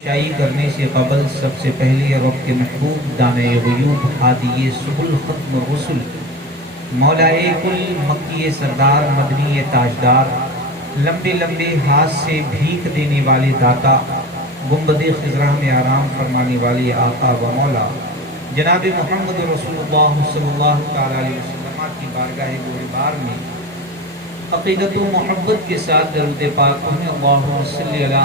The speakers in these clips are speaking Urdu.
شائی کرنے سے قبل سب سے پہلے رب کے محبوب دانے غیوب ہادی سبل ختم رسل مولائے کل مکی سردار مدنی تاجدار لمبے لمبے ہاتھ سے بھیک دینے والے داتا گنبد خضرا میں آرام فرمانے والے آقا و مولا جناب محمد رسول اللہ صلی اللہ علیہ وسلم کی بارگاہ گوہر میں عقیدت و محبت کے ساتھ درود پاک پڑھیں اللہم صلی علی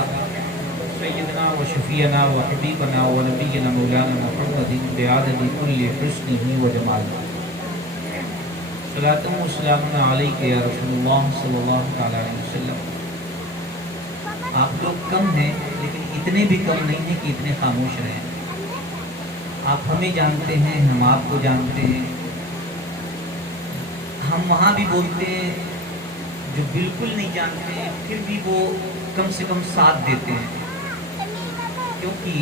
سیدنا و شفیعنا و حبیبنا و نبینا مولانا محمد بعدد کل حسنہ و جمالہ صلاۃ و سلام علیک یا رسول اللہ صلی اللہ علیہ وسلم۔ آپ لوگ کم ہیں لیکن اتنے بھی کم نہیں ہیں کہ اتنے خاموش رہیں۔ آپ ہمیں جانتے ہیں، ہم آپ کو جانتے ہیں، ہم وہاں بھی بولتے ہیں جو بالکل نہیں جانتے ہیں پھر بھی وہ کم سے کم ساتھ دیتے ہیں، کیونکہ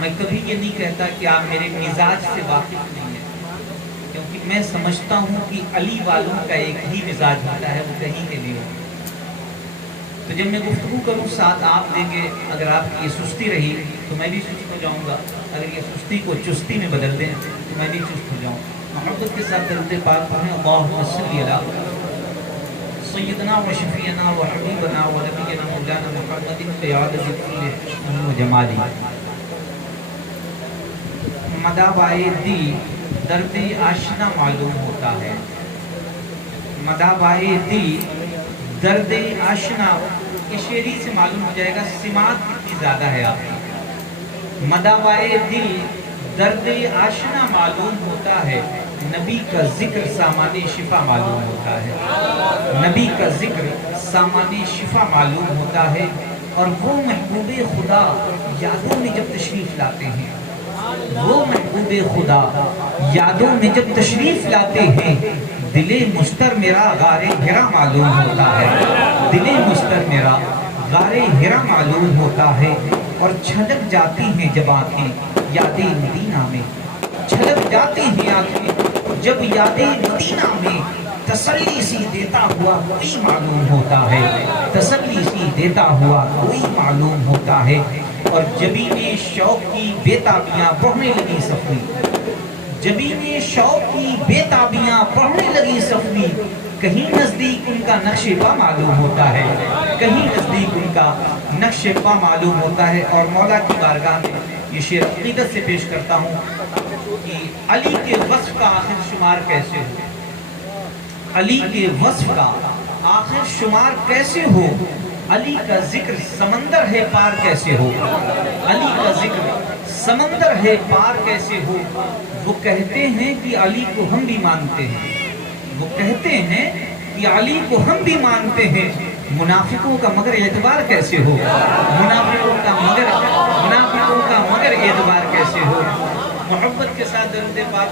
میں کبھی یہ نہیں کہتا کہ آپ میرے مزاج سے واقف نہیں ہیں، کیونکہ میں سمجھتا ہوں کہ علی والوں کا ایک ہی مزاج ہوتا ہے، وہ کہیں کے لیے ہوتا ہے۔ تو جب میں گفتگو کروں ساتھ آپ دیں گے، اگر آپ کی یہ سستی رہی تو میں بھی سست ہو جاؤں گا، اگر یہ سستی کو چستی میں بدل دیں تو میں بھی چست ہو جاؤں گا۔ محبت کے ساتھ درود پاک پڑھیں اللہم صلی علی سیدنا و شفیعنا و حبیبنا و نبینا مولانا محمد قیادت کل حسن و جمالی۔ مدابائے دی درد آشنا معلوم ہوتا ہے، مدابائے دی درد آشنا، یہ شعری سے معلوم ہو جائے گا سماعت کتنی زیادہ ہے آپ کی۔ مدابائے دل درد آشنا معلوم ہوتا ہے، نبی کا ذکر سامان شفا معلوم ہوتا ہے، نبی کا ذکر سامان شفا معلوم ہوتا ہے۔ اور وہ محبوب خدا یادوں میں جب تشریف لاتے ہیں، وہ محبوب خدا یادوں میں جب تشریف لاتے ہیں، دل مستر میرا غار ہرا معلوم ہوتا ہے، دل مستر میرا غار ہرا معلوم ہوتا ہے۔ اور چھلک جاتی ہیں جب آنکھیں یاد مدینہ میں، چھلک جاتی ہیں آنکھیں جب یاد مدینہ میں، تسلی سی دیتا ہوا کوئی معلوم ہوتا ہے، تسلی سی دیتا ہوا کوئی معلوم ہوتا ہے۔ اور جبین شوق کی بے تابیاں بڑھنے لگی صفوی، جبین شوق کی بے تابیاں بڑھنے لگی صفوی، کہیں نزدیک ان کا نقش پا معلوم ہوتا ہے، کہیں نزدیک ان کا نقش پا معلوم ہوتا ہے۔ اور مولا کی بارگاہ میں یہ شعر عقیدت سے پیش کرتا ہوں کہ علی کے وصف کا آخر شمار کیسے ہو، علی کے وصف کا آخر شمار کیسے ہو، علی کا ذکر سمندر ہے پار کیسے ہو، علی کا ذکر سمندر ہے پار کیسے ہو۔ وہ کہتے ہیں کہ علی کو ہم بھی مانتے ہیں، وہ کہتے ہیں کہ علی کو ہم بھی مانتے ہیں، منافقوں کا مگر اعتبار کیسے ہو، منافقوں کا مگر اعتبار کیسے ہو۔ محبت کے ساتھ درود پاک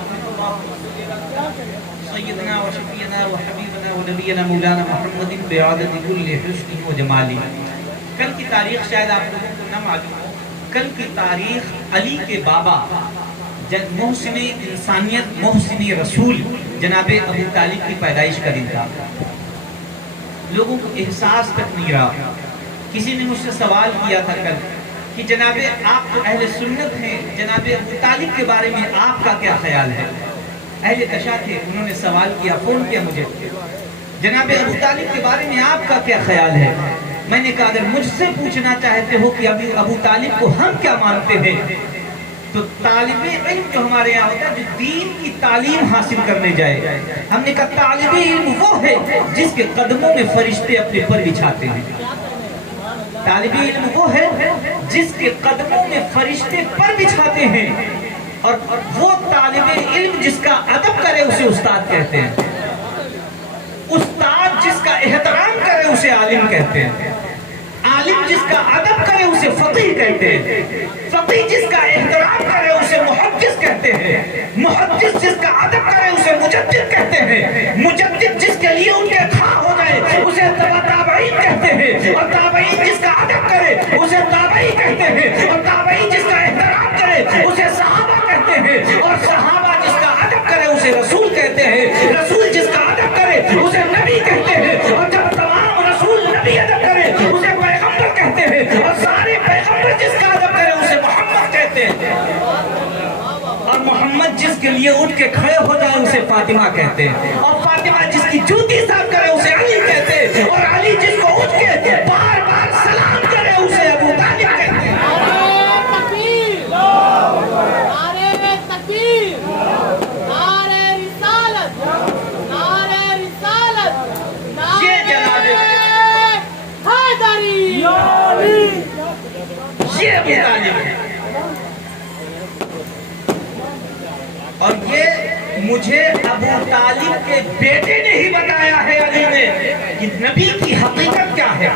سیدنا و شفیعنا و حبیبنا و نبینا مولانا محمد بعدد کل حسن و جمالی۔ کل کی تاریخ شاید آپ لوگوں کو نہ معلوم ہو، کل کی تاریخ علی کے بابا محسن انسانیت محسن رسول جناب ابو طالب کی پیدائش کا دن تھا۔ لوگوں کو احساس تک نہیں رہا۔ کسی نے مجھ سے سوال کیا تھا کل کہ جناب آپ تو اہل سنت ہیں، جناب ابو طالب کے بارے میں آپ کا کیا خیال ہے؟ اہل دشا تھے، انہوں نے سوال کیا، فون کیا مجھے، جناب ابو طالب کے بارے میں آپ کا کیا خیال ہے؟ میں نے کہا اگر مجھ سے پوچھنا چاہتے ہو کہ ابو طالب کو ہم کیا مانتے ہیں، تو طالب علم جو ہمارے یہاں ہوتا ہے جو دین کی تعلیم حاصل کرنے جائے، ہم نے کہا طالب علم وہ ہے جس کے قدموں میں فرشتے اپنے پر بچھاتے ہیں، طالب علم وہ ہے جس کے قدموں میں فرشتے پر بچھاتے ہیں، اور وہ طالب علم جس کا ادب کرے اسے استاد کہتے ہیں، استاد جس کا احترام کرے اسے عالم کہتے ہیں، عالم جس کا ادب کرے اسے فقیہ کہتے ہیں، فقیہ جس کا احترام کرے اسے محدث کہتے ہیں، محدث جس کا ادب کرے اسے مجدد کہتے ہیں، مجدد جس کے لیے ان کے کھا ہو جائے اسے تابعین کہتے ہیں، اور تابعین جس کا ادب کرے اسے تابعی کہتے ہیں، اور تابعین جس کا احترام کرے اسے صحابہ کہتے ہیں، اور صحابہ جس کا ادب کرے اسے رسول کہتے ہیں، رسول جس کا ادب کرے اسے نبی کہتے ہیں، اور جب تمام رسول نبی ادب کرے اسے پیغمبر کہتے ہیں، اور سارے پیغمبر جس کا ادب کرے کہتے ہیں، اور محمد جس کے لیے اٹھ کے کھڑے ہو جائے اسے فاطمہ کہتے ہیں، اور فاطمہ جس کی جوتی صاف کرے اسے علی کہتے ہیں، اور علی جس کو اٹھ کے بار بار سلام کرے اسے ابو طالب کہتے ہیں۔ نعرہ تکبیر، نعرہ رسالت، نعرہ رسالت، یہ جناب حیدری، یہ ابو طالب ہے، اور یہ مجھے ابو طالب کے بیٹے نے ہی بتایا ہے علی نے کہ نبی کی حقیقت کیا ہے۔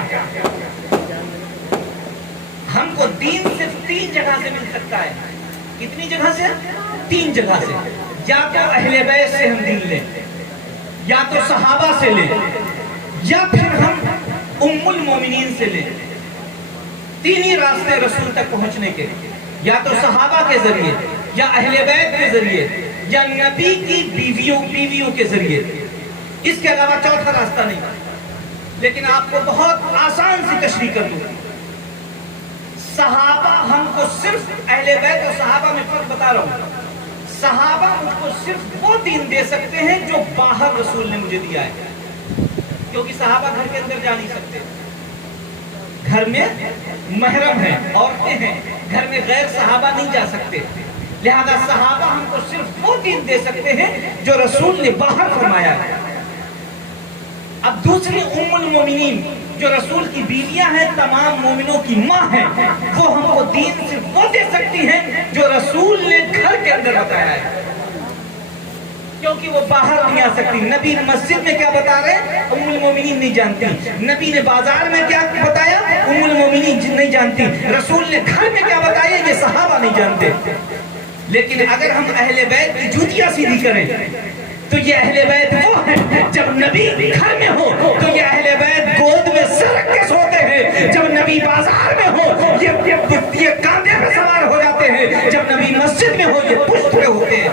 ہم کو دین صرف 3 جگہ سے مل سکتا ہے۔ کتنی جگہ سے؟ 3 جگہ سے۔ یا تو اہل بیت سے ہم دین لیں، یا تو صحابہ سے لیں، یا پھر ہم ام المومنین سے لیں۔ 3 ہی راستے رسول تک پہنچنے کے، یا تو صحابہ کے ذریعے، یا اہل بیت کے ذریعے، یا نبی کی بیویوں کے ذریعے۔ اس کے علاوہ چوتھا راستہ نہیں۔ لیکن آپ کو بہت آسان سی تشریح کر دوں، صحابہ ہم کو صرف اہل بیت اور صحابہ میں فرق بتا رہا ہوں۔ صحابہ مجھ کو صرف وہ دین دے سکتے ہیں جو باہر رسول نے مجھے دیا ہے، کیونکہ صحابہ گھر کے اندر جا نہیں سکتے، گھر میں محرم ہیں، عورتیں ہیں، گھر میں غیر صحابہ نہیں جا سکتے، لہذا صحابہ ہم کو صرف وہ دین دے سکتے ہیں جو رسول نے باہر فرمایا ہے۔ اب دوسری ام المومنین جو رسول کی بیویاں ہیں، تمام مومنوں کی ماں ہیں، وہ ہم کو دین صرف وہ دے سکتی ہیں جو رسول نے گھر کے اندر بتایا ہے، کیونکہ وہ باہر نہیں آ سکتی۔ نبی مسجد میں کیا بتا رہے ہیں ام المومنین نہیں جانتی، نبی نے بازار میں کیا بتایا ام المومنین نہیں جانتی، رسول نے گھر میں کیا بتایا یہ صحابہ نہیں جانتے۔ لیکن اگر ہم اہل بیت کی جوتیاں سیدھی کریں تو یہ اہل بیت وہ ہیں جب نبی گھر میں ہو تو یہ اہل بیت گود میں سر رکھ کے سوتے ہیں، جب نبی بازار میں ہو یہ کاندھے پہ سوار ہو جاتے ہیں، جب نبی مسجد میں ہو یہ پشت پہ ہوتے ہیں۔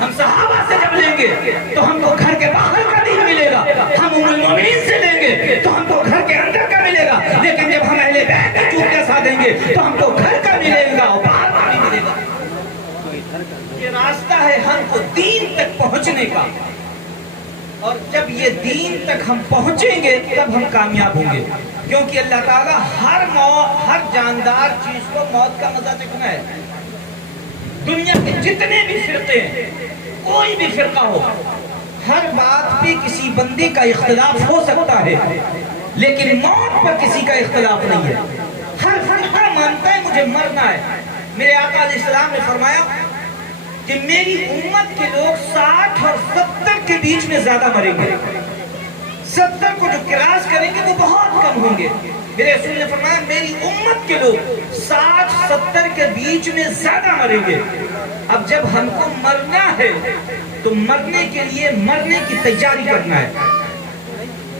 ہم صحابہ سے جب لیں گے تو ہم کو گھر کے باہر کا دین ملے گا، ہم ام المومنین سے لیں گے تو ہم کو گھر کے اندر کا ملے گا، لیکن جب ہم اہل بیت کا چوٹ کے ساتھ دیں گے تو ہم کو گھر کا ملے گا اور باہر کا نہیں ملے گا۔ یہ راستہ ہے ہم کو دین تک پہنچنے کا، اور جب یہ دین تک ہم پہنچیں گے تب ہم کامیاب ہوں گے، کیونکہ اللہ تعالیٰ ہر جاندار چیز کو موت کا مزہ چکھنا ہے۔ دنیا کے جتنے بھی فرقے ہیں، کوئی بھی فرقہ ہو، ہر بات پہ کسی بندے کا اختلاف ہو سکتا ہے، لیکن موت پر کسی کا اختلاف نہیں ہے۔ ہر فرقہ مانتا ہے مجھے مرنا ہے۔ میرے آقا علیہ السلام نے فرمایا کہ میری امت کے لوگ 60 اور 70 کے بیچ میں زیادہ مریں گے، 70 کو جو کراس کریں گے وہ بہت کم ہوں گے۔ میرے رسول نے فرمایا میری امت کے لوگ 60-70 کے بیچ میں زیادہ مریں گے۔ اب جب ہم کو مرنا ہے تو مرنے کے لیے مرنے کی تیاری کرنا ہے،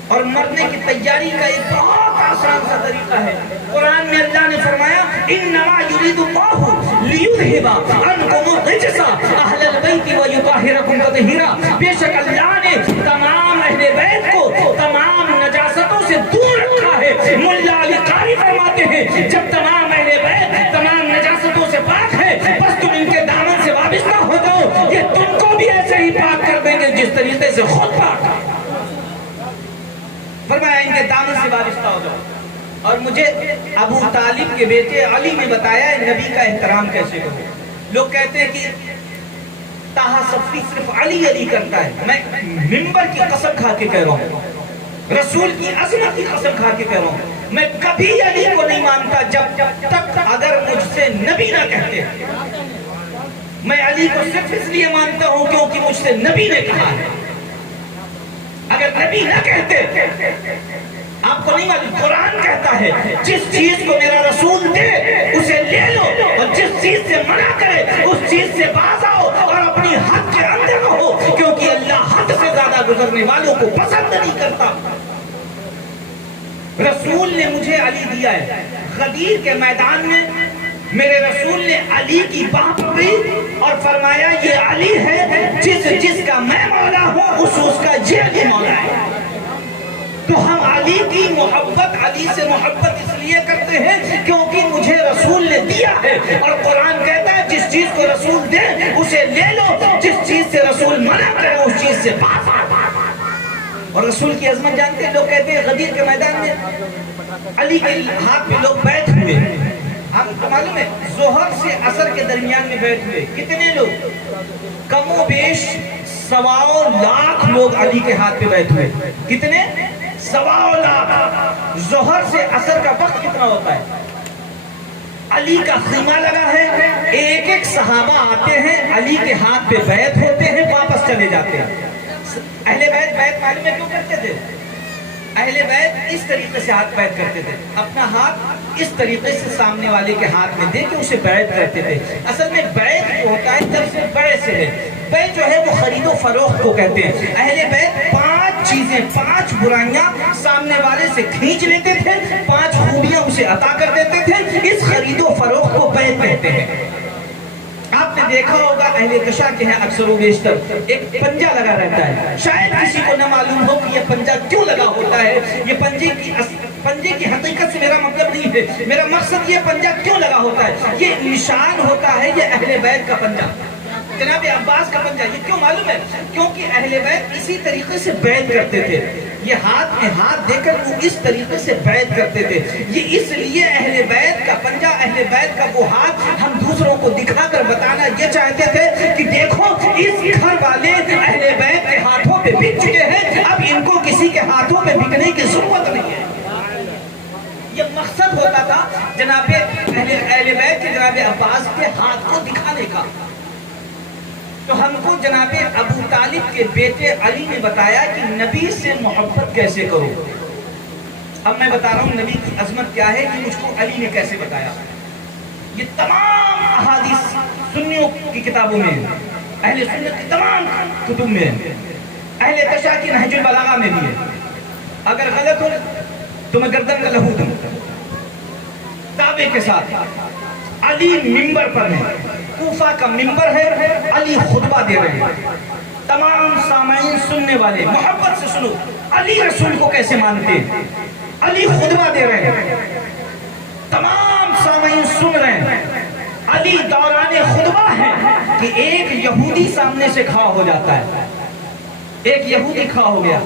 اور مرنے کی تیاری کا ایک بہت آسان سا طریقہ ہے۔ قرآن میں اللہ نے فرمایا انما یرید اللہ لیذھب عنکم الرجس اہل البیت ویطہرکم تطہیرا، بے شک اللہ نے تمام اہل بیت کو تمام نجاستوں سے دور رکھا ہے۔ ملا علی قاری فرماتے ہیں جب تمام اہل بیت تمام نجاستوں سے پاک ہے بس تم ان کے دامن سے وابستہ ہو جاؤ، یہ تم کو بھی ایسے ہی پاک کر دیں گے جس طریقے سے خود پاک ہے۔ فرمایا ان کے دامن سے وابستہ ہو جاؤ۔ اور مجھے ابو طالب کے بیٹے علی نے بتایا نبی کا احترام کیسے کرو۔ لوگ کہتے ہیں کہ طٰہٰ صفی صرف علی علی کرتا ہے، میں منبر کی قسم کھا کے کہہ رہا ہوں، رسول کی عظمت کی قسم کھا کے کہہ رہا ہوں، میں کبھی علی کو نہیں مانتا جب تک اگر مجھ سے نبی نہ کہتے۔ میں علی کو صرف اس لیے مانتا ہوں کیونکہ مجھ سے نبی نے کہا ہے۔ اگر نبی نہ کہتے آپ کو نہیں معلوم، قرآن کہتا ہے جس چیز کو میرا رسول دے اسے لے لو، اور جس چیز سے منع کرے اس چیز سے باز آؤ اور اپنی حد کے اندر رہو، کیونکہ اللہ حد سے زیادہ گزرنے والوں کو پسند نہیں کرتا۔ رسول نے مجھے علی دیا ہے۔ غدیر کے میدان میں میرے رسول نے علی کی باہ پکڑی اور فرمایا یہ علی ہے جس کا میں مولا ہوں اس کا یہ علی مولا ہے۔ تو ہم علی کی محبت، علی سے محبت اس لیے کرتے ہیں کیونکہ مجھے رسول نے دیا ہے، اور قرآن کہتا ہے جس چیز کو رسول دے اسے لے لو، جس چیز سے رسول منع کرے اس چیز سے باز آؤ۔ اور رسول کی عظمت جانتے ہیں، لوگ کہتے ہیں غدیر کے میدان میں علی کے ہاتھ میں لوگ بیٹھ ہوئے، آپ کو معلوم ہے ظہر سے عصر کے درمیان میں بیٹھ ہوئے کتنے لوگ؟ کم و بیش 1.25 لاکھ لوگ علی کے ہاتھ پہ بیٹھ ہوئے۔ کتنے؟ 1.25 لاکھ۔ ظہر سے عصر کا وقت کتنا ہوتا ہے؟ علی کا خیمہ لگا ہے، ایک ایک صحابہ آتے ہیں، علی کے ہاتھ پہ بیعت ہوتے ہیں، واپس چلے جاتے ہیں۔ اہل بیت معلوم ہے کیوں کرتے تھے؟ اہل بیت اس طریقے سے ہاتھ بیعت کرتے تھے، اپنا ہاتھ اس طریقے سے سامنے والے کے ہاتھ میں دے کے اسے بیعت کرتے تھے۔ اصل میں بیعت جو ہوتا ہے جب سے بیع سے ہے، بیع جو ہے وہ خرید و فروخت کو کہتے ہیں۔ اہل بیت 5 چیزیں، 5 برائیاں سامنے والے سے کھینچ لیتے تھے، 5 خوبیاں اسے عطا کر دیتے تھے، اس خرید و فروخت کو بیعت کہتے ہیں۔ آپ نے دیکھا ہوگا اہل کشا کے ہیں اکثر و بیشتر ایک پنجہ لگا رہتا ہے، شاید کسی کو نہ معلوم ہو کہ یہ پنجہ کیوں لگا ہوتا ہے۔ یہ پنجے کی حقیقت سے میرا مطلب نہیں ہے، میرا مقصد یہ پنجہ کیوں لگا ہوتا ہے، یہ نشان ہوتا ہے، یہ اہل بیت کا پنجہ، جناب عباس کا پنجہ۔ یہ کیوں معلوم ہے؟ کیونکہ اہل بیت اسی طریقے سے بیعت کرتے تھے، یہ ہاتھ میں ہاتھ دے کر وہ اس طریقے سے بیعت کرتے تھے۔ یہ اس لیے اہل بیت کا پنجہ، اہل بیت کا وہ ہاتھ ہم دوسروں کو دکھا کر بتانا یہ چاہتے تھے کہ دیکھو اس گھر والے اہل بیت کے ہاتھوں پہ بک چکے ہیں، اب ان کو کسی کے ہاتھوں پہ بکنے کی ضرورت نہیں ہے۔ یہ مقصد ہوتا تھا جناب اہل بیت کے جناب عباس کے ہاتھ کو دکھانے کا۔ تو ہم کو جناب ابو طالب کے بیٹے علی نے بتایا کہ نبی سے محبت کیسے کرو۔ اب میں بتا رہا ہوں نبی کی عظمت کیا ہے کہ مجھ کو علی نے کیسے بتایا۔ یہ تمام احادیث سنیوں کی کتابوں میں، اہل سنت کی تمام کتب میں، اہل تشا کی نہج البلاغہ میں بھی ہے۔ اگر غلط ہو تو میں گردن کا لہو دوں دعوے کے ساتھ۔ علی منبر پر ہے، کوفہ کا منبر ہے، علی خطبہ دے رہے ہیں۔ تمام سامعین سننے والے محبت سے سنو، علی رسول کو کیسے مانتے ہیں؟ علی خطبہ دے رہے ہیں، تمام سامعین سن رہے ہیں۔ علی دوران خطبہ ہے کہ ایک یہودی سامنے سے کھڑا ہو جاتا ہے، ایک یہودی کھڑا ہو گیا۔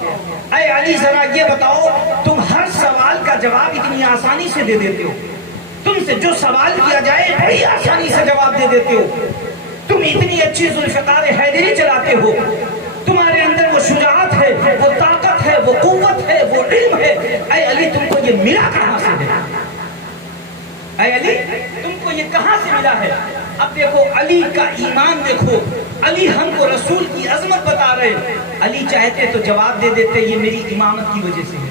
اے علی ذرا یہ بتاؤ، تم ہر سوال کا جواب اتنی آسانی سے دے دیتے ہو، تم سے جو سوال کیا جائے بڑی آسانی سے جواب دے دیتے ہو، تم اتنی اچھی ذوالفقار حیدری چلاتے ہو، تمہارے اندر وہ شجاعت ہے، وہ طاقت ہے، وہ قوت ہے، وہ علم ہے، اے علی تم کو یہ ملا کہاں سے ہے؟ اے علی تم کو یہ کہاں سے ملا ہے؟ اب دیکھو علی کا ایمان دیکھو، علی ہم کو رسول کی عظمت بتا رہے۔ علی چاہتے تو جواب دے دیتے یہ میری امامت کی وجہ سے ہے،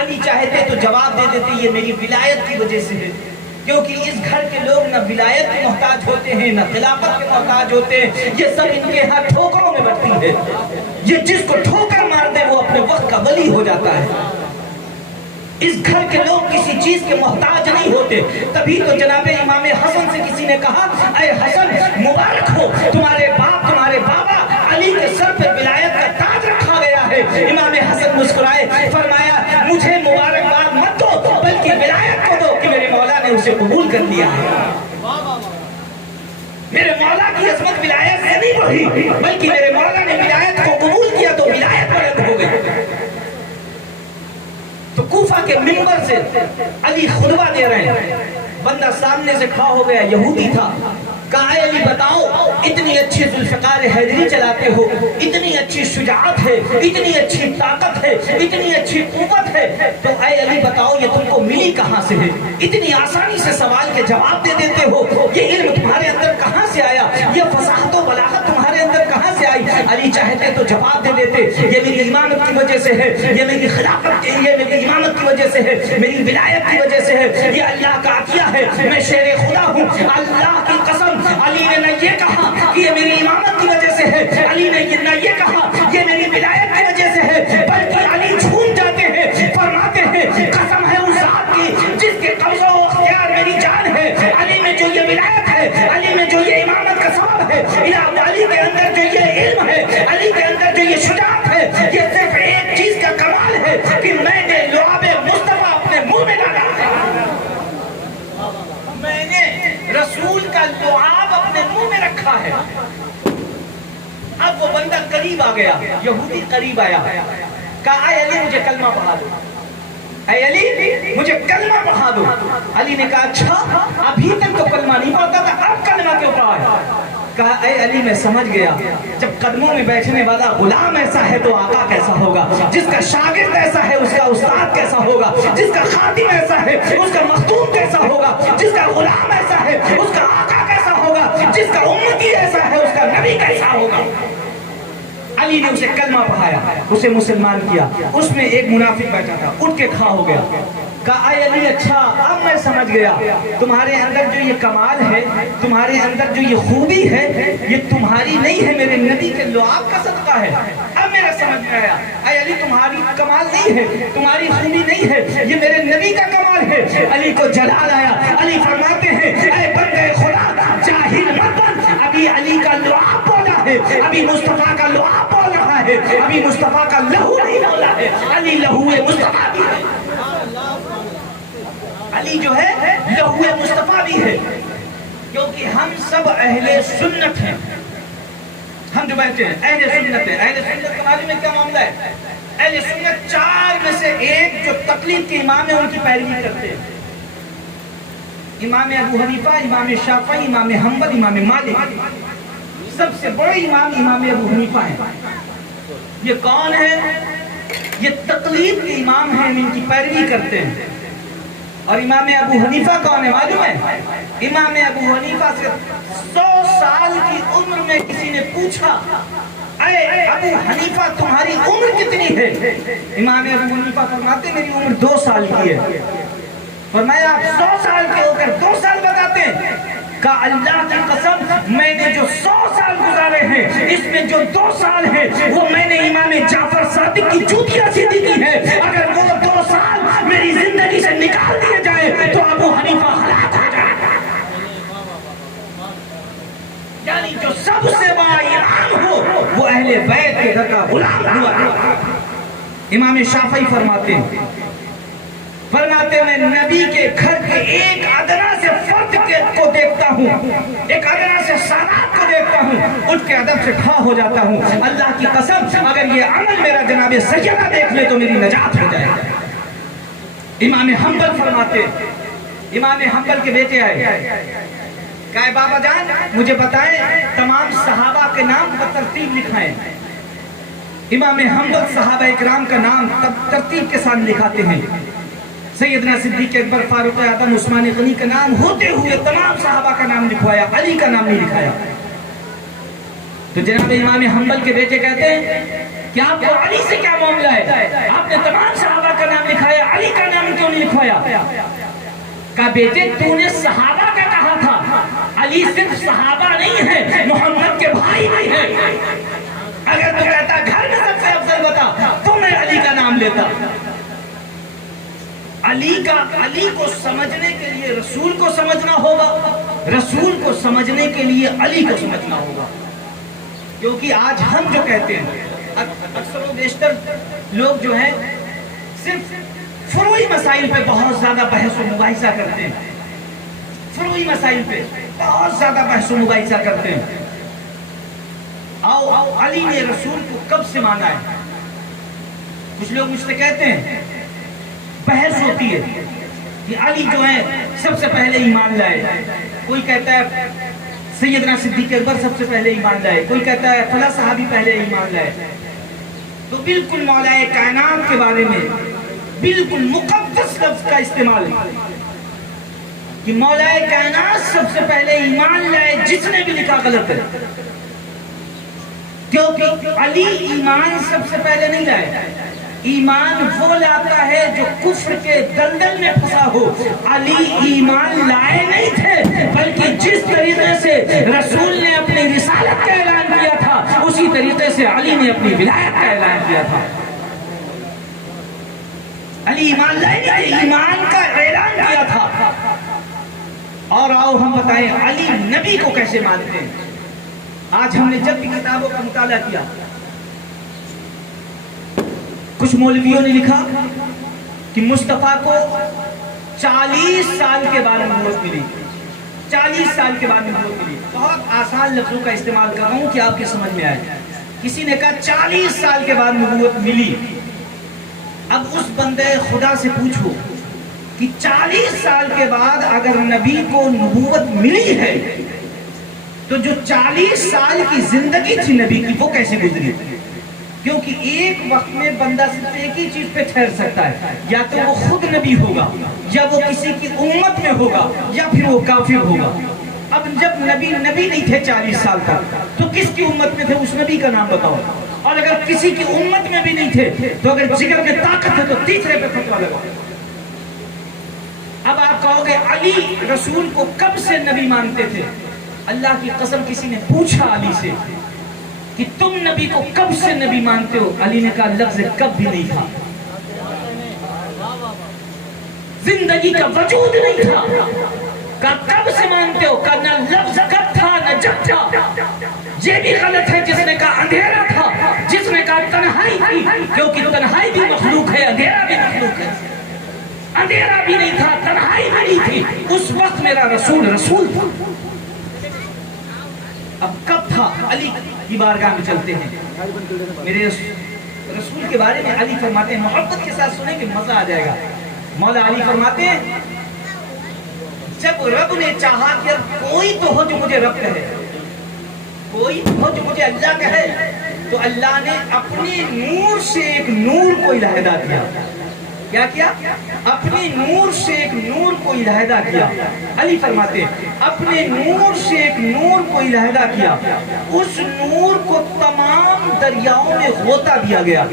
علی چاہتے تو جواب دے دیتے یہ میری ولایت کی وجہ سے ہے، کیونکہ اس گھر کے لوگ نہ ولایت کے محتاج ہوتے ہیں، نہ خلافت کے محتاج ہوتے ہیں، یہ سب ان کے ہاں ٹھوکروں میں بٹتی ہے۔ یہ جس کو ٹھوکر مار دے وہ اپنے وقت کا ولی ہو جاتا ہے۔ اس گھر کے لوگ کسی چیز کے محتاج نہیں ہوتے۔ تبھی تو جناب امام حسن سے کسی نے کہا اے حسن مبارک ہو، تمہارے باپ تمہارے بابا علی کے سر پہ ولایت کا تاج رکھا گیا ہے۔ امام حسن مسکرائے، فرمایا مجھے مبارکباد مت دو بلکہ ولایت کو دو کہ میرے مولا نے اسے قبول کر لیا ہے۔ میرے مولا کی عظمت ولایت سے نہیں بڑھی بلکہ میرے مولا نے ولایت کو قبول کیا تو ولایت بلند ہو گئی۔ تو کوفہ کے منبر سے علی خطبہ دے رہے ہیں، بندہ سامنے سے کھڑا ہو گیا، یہودی تھا۔ کہا اے علی بتاؤ، اتنی اچھی ذوالفقار حیدری چلاتے ہو، اتنی اچھی شجاعت ہے، اتنی اچھی طاقت ہے، اتنی اچھی قوت ہے، تو اے علی بتاؤ یہ تم کو ملی کہاں سے ہے؟ اتنی آسانی سے سوال کے جواب دے دیتے ہو، یہ علم تمہارے اندر کہاں سے آیا؟ یہ فصاحت و بلاغت تمہارے اندر کہاں سے آئی؟ علی چاہتے تو جواب دے دیتے یہ میری امامت کی وجہ سے ہے، یہ میری خلافت کی، یہ میری امامت کی وجہ سے ہے، میری ولایت کی وجہ سے ہے، یہ اللہ کا عطیہ ہے، میں شیر خدا ہوں۔ اللہ کی قسم علی نے نہ یہ کہا کہ یہ میری امامت کی وجہ سے ہے، علی نے نہ یہ کہا یہ میری ولایت کی وجہ سے ہے، بلکہ علی جھوم جاتے ہیں، فرماتے ہیں قسم ہے اس ذات کی جس کے قبضہ و اختیار میری جان ہے، علی میں جو یہ ولایت ہے، علی میں جو یہ امامت کا سبب ہے، علی کے اندر جو یہ علم ہے، علی کے اندر جو یہ شجاعت ہے، یہ صرف ایک چیز کا کمال ہے کہ میں رکھا ہے. اب وہ بندہ قریب آ گیا, یہودی قریب آیا, کہا اے علی مجھے کلمہ پڑھا دو, اے علی مجھے کلمہ پڑھا دو. علی نے کہا اچھا ابھی تک تو کلمہ نہیں پڑھتا تھا, اب کلمہ کیوں پڑھا ہے؟ کہا اے علی میں سمجھ گیا, جب قدموں میں بیٹھنے والا غلام ایسا ہے تو آقا کیسا ہوگا, جس کا شاگرد ایسا ہے اس کا استاد کیسا ہوگا, جس کا خادم ایسا ہے اس کا مخدوم کیسا ہوگا, جس کا غلام ایسا ہے اس کا آقا کیسا ہوگا, جس کا امتی ایسا ہے اس کا نبی کیسا ہوگا. علی نے اسے کلمہ پڑھایا, اسے مسلمان کیا. اس میں ایک منافق بیٹھا تھا, اٹھ کے کھڑا ہو گیا, کہا اے علی اچھا اب میں سمجھ گیا, تمہارے اندر جو یہ کمال ہے, تمہارے اندر جو یہ خوبی ہے, یہ تمہاری نہیں ہے, میرے نبی کے لعاب کا صدقہ ہے. اب میرا سمجھ میں آیا, اے علی تمہاری کمال نہیں ہے, تمہاری خوبی نہیں ہے, یہ میرے نبی کا کمال ہے. علی کو جلال آیا. علی فرماتے ہیں اے بندے خدا جاہل مت بن, ابھی علی کا لعاب بولا ہے, ابھی مصطفیٰ کا لعاب بول رہا ہے, ابھی مصطفیٰ کا لہو نہیں بولا ہے. علی لہو مصطفیٰ بھی ہے, علی جو ہے لہو مصطفیٰ بھی ہے, کیونکہ ہم سب اہل سنت ہیں. ہم جو بیٹھے ہیں اہل سنت ہیں. اہل سنت کے بارے میں کیا معاملہ ہے؟ اہل سنت چار میں سے ایک جو تقلید کے امام ہیں ان کی پیروی کرتے ہیں. امام ابو حنیفہ, امام شافعی, امام حنبل, امام مالک. سب سے بڑے امام امام ابو حنیفہ ہیں. یہ کون ہے؟ یہ تقلید کے امام ہیں, ان کی پیروی کرتے ہیں. اور امام ابو حنیفہ کون ہے معلوم ہے؟ امام ابو حنیفہ سے 100 سال کی عمر میں کسی نے پوچھا اے ابو حنیفہ تمہاری عمر کتنی ہے؟ امام ابو حنیفہ فرماتے میری عمر 2 سال کی ہے. فرمایا آپ 100 سال کے ہو کر 2 سال بتاتے ہیں؟ کہا اللہ کی قسم میں نے جو 100 سال گزارے ہیں اس میں جو 2 سال ہیں وہ میں نے امام جعفر صادق کی چوٹیاں سیدھی کی ہے. اگر وہ 2 سال میری زندگی سے نکال دیے جائے تو ابو حنیفہ ہلاک ہو جائے گا. یعنی جو سب سے بڑا امام ہو وہ اہل بیت کے گھر کا غلام ہوا. امام شافعی فرماتے میں نبی کے گھر کے ایک ادنا سے فرد کو دیکھتا ہوں, ایک ادنا سے سادات کو دیکھتا ہوں, اٹھ کے ادب سے کھڑا ہو جاتا ہوں. اللہ کی قسم اگر یہ عمل میرا جناب سیدہ دیکھ لے تو میری نجات ہو جائے. امام حنبل فرماتے, امام حنبل کے بیٹے آئے, کہا بابا جان مجھے بتائیں تمام صحابہ کے نام پر ترتیب لکھائیں. امام حنبل صحابہ اکرام کا نام ترتیب کے ساتھ لکھاتے ہیں. سیدنا صدیق اکبر, فاروق اعظم, عثمان غنی کا نام ہوتے ہوئے تمام صحابہ کا نام لکھوایا, علی کا نام نہیں لکھایا. تو جناب امام حنبل کے بیٹے کہتے ہیں کہ آپ کو علی سے کیا معاملہ ہے؟ آپ نے تمام صحابہ کا نام لکھایا, علی کا نام کیوں نہیں لکھوایا؟ کہا بیٹے تو نے صحابہ کا کہا تھا, علی صرف صحابہ نہیں ہے, محمد کے بھائی بھی ہے. اگر تو کہتا گھر میں سب سے افضل بتا تو میں علی کا نام لیتا. علی کو سمجھنے کے لیے رسول کو سمجھنا ہوگا, رسول کو سمجھنے کے لیے علی کو سمجھنا ہوگا. کیونکہ آج ہم جو کہتے ہیں اکثر و بیشتر لوگ جو ہیں صرف فروعی مسائل پہ بہت زیادہ بحث و مباحثہ کرتے ہیں, فروعی مسائل پہ بہت زیادہ بحث و مباحثہ کرتے ہیں. علی نے رسول کو کب سے مانا ہے؟ کچھ لوگ مجھ سے کہتے ہیں بحث ہوتی ہے کہ علی جو ہے سب سے پہلے ایمان لائے, کوئی کہتا ہے سیدنا صدیق اکبر سب سے پہلے ایمان لائے, کوئی کہتا ہے فلاں صحابی پہلے ایمان لائے. تو بالکل مولا کائنات کے بارے میں بالکل مقدس لفظ کا استعمال ہے کہ مولا کائنات سب سے پہلے ایمان لائے, جس نے بھی لکھا غلط ہے. کیونکہ علی ایمان سب سے پہلے نہیں لائے, ایمان وہ لاتا ہے جو کفر کے دلدل میں پھنسا ہو. علی ایمان لائے نہیں تھے, بلکہ جس طریقے سے رسول نے اپنی رسالت کا اعلان کیا تھا اسی طریقے سے علی نے اپنی ولایت کا اعلان کیا تھا. علی ایمان لائے نہیں تھے, ایمان کا اعلان کیا تھا. اور آؤ ہم بتائیں علی نبی کو کیسے مانتے ہیں. آج ہم نے جب بھی کتابوں کا مطالعہ کیا, کچھ مولویوں نے لکھا کہ مصطفیٰ کو 40 سال کے بعد نبوت ملی. 40 سال کے بعد نبوت ملی. بہت آسان لفظوں کا استعمال کر رہا ہوں کہ آپ کے سمجھ میں آئے. کسی نے کہا 40 سال کے بعد نبوت ملی. اب اس بندے خدا سے پوچھو کہ 40 سال کے بعد اگر نبی کو نبوت ملی ہے تو جو 40 سال کی زندگی تھی نبی کی وہ کیسے گزری؟ کیونکہ ایک وقت میں بندہ صرف ایک ہی چیز پہ ٹھہر سکتا ہے, یا تو وہ خود نبی ہوگا, یا وہ کسی کی امت میں ہوگا, یا پھر وہ کافر ہوگا. اب جب نبی نہیں تھے 40 سال تک تو کس کی امت میں تھے اس نبی کا نام بتاؤ. اور اگر کسی کی امت میں بھی نہیں تھے تو اگر جگر میں طاقت ہے تو تیسرے پہ فتوا لگاؤ. اب آپ کہو گے علی رسول کو کب سے نبی مانتے تھے؟ اللہ کی قسم کسی نے پوچھا علی سے کہ تم نبی کو کب سے نبی مانتے ہو؟ علی نے کہا لفظ کب بھی نہیں تھا, زندگی کا وجود نہیں تھا. کہا کب سے مانتے ہو؟ کہا نہ لفظ کب تھا نہ جب تھا. یہ بھی غلط ہے جس نے کہا اندھیرا تھا, جس نے کہا تنہائی تھی, کیونکہ تنہائی بھی مخلوق ہے, اندھیرا بھی مخلوق ہے. اندھیرا بھی نہیں تھا, تنہائی بھی نہیں تھی, اس وقت میرا رسول تھا. اب کب تھا؟ علی کی بارگاہ میں چلتے ہیں. میرے رسول کے بارے میں علی فرماتے ہیں, محبت کے ساتھ سنیں کہ مزہ آ جائے گا. مولا علی فرماتے ہیں جب رب نے چاہا کہ کوئی تو ہو جو مجھے رب کہے, کوئی ہو جو مجھے اللہ کہے, تو اللہ نے اپنے نور سے ایک نور کو علیحدہ کیا. کیا کیا؟ اپنے نور سے ایک نور کو علیحدہ کیا. علی فرماتے ہیں اپنے نور سے ایک نور کو علیحدہ کیا, اس نور کو تمام دریاؤں میں غوطہ دیا گیا.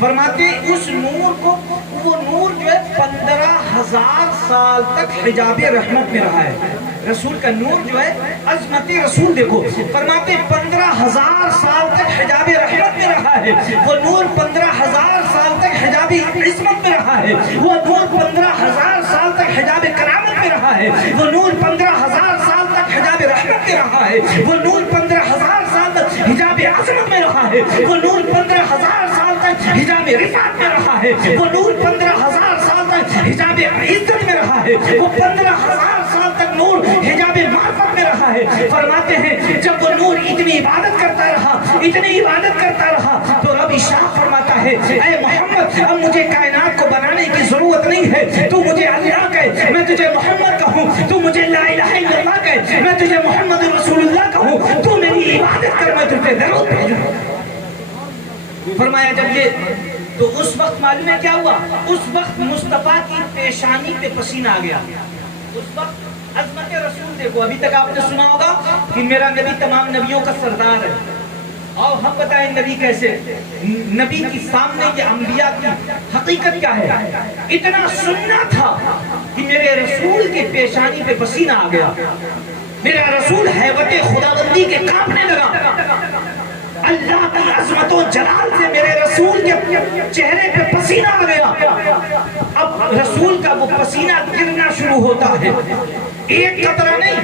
فرماتے ہیں اس نور کو, وہ نور جو ہے 15,000 سال تک حجاب رحمت میں رہا ہے. رسول کا نور جو ہے, عظمت رسول دیکھو, فرماتے 15,000 سال تک حجاب رحمت میں رہا ہے. وہ نور 15,000 سال تک حجاب عصمت میں رہا ہے. وہ نور 15,000 سال تک حجاب کرامت میں رہا ہے. وہ نور 15,000 سال تک حجاب رحمت میں رہا ہے. وہ نور 15,000 سال تک حجاب عظمت میں رہا ہے. وہ نور 15,000 سال تک حجاب رفعت میں رہا ہے. وہ نور 15,000 سال تک حجاب عزت میں رہا ہے. وہ 15,000 سال تک نور حجاب معرفت میں رہا ہے. فرماتے ہیں جب وہ نور اتنی عبادت کرتا رہا, اتنی عبادت کرتا رہا, تو رب ارشاد فرماتا ہے اے محمد اب مجھے کائنات کو بنانے کی ضرورت نہیں ہے, تو مجھے اللہ کہے, میں تجھے محمد کہوں, تو مجھے لا الہ الا اللہ کہے, میں تجھے محمد رسول اللہ کہوں, تو میری عبادت کر, میں تجھے درود بھیجوں. فرمایا جب یہ, تو اس وقت معلوم ہے کیا ہوا؟ اس وقت مصطفیٰ کی پیشانی پہ پسینہ آ گیا. اس وقت عظمت رسول دیکھو. ابھی تک آپ نے سنا ہوگا کہ میرا نبی تمام نبیوں کا سردار ہے, اور ہم بتائیں نبی کیسے؟ نبی کی سامنے یہ انبیاء کی حقیقت کیا ہے؟ اتنا سننا تھا کہ میرے رسول کے پیشانی پہ پسینہ آ گیا. میرا رسول حیبت خداوندی کے کانپنے لگا. اللہ کی عظمت و جلال سے میرے رسول کے چہرے پہ پسینہ آ گیا. اب رسول کا وہ پسینہ گرنا شروع ہوتا ہے. ایک قطرہ نہیں,